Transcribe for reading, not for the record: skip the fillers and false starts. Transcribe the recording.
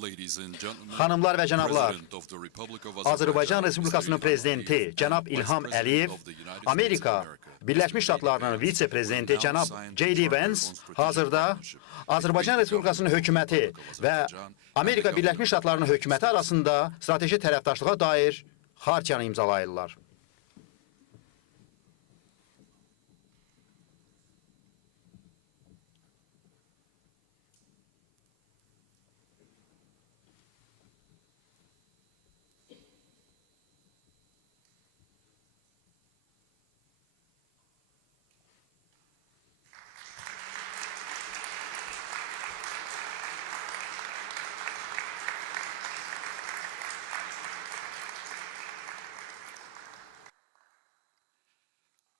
Xanımlar və cənablar, Azərbaycan Respublikasının prezidenti cənab İlham Əliyev, Amerika Birləşmiş Ştatlarının vitse-prezidenti cənab J.D. Vance hazırda Azərbaycan Respublikasının hökuməti və Amerika Birləşmiş Ştatlarının hökuməti arasında strateji tərəfdaşlığa dair xartiyanı imzalayırlar.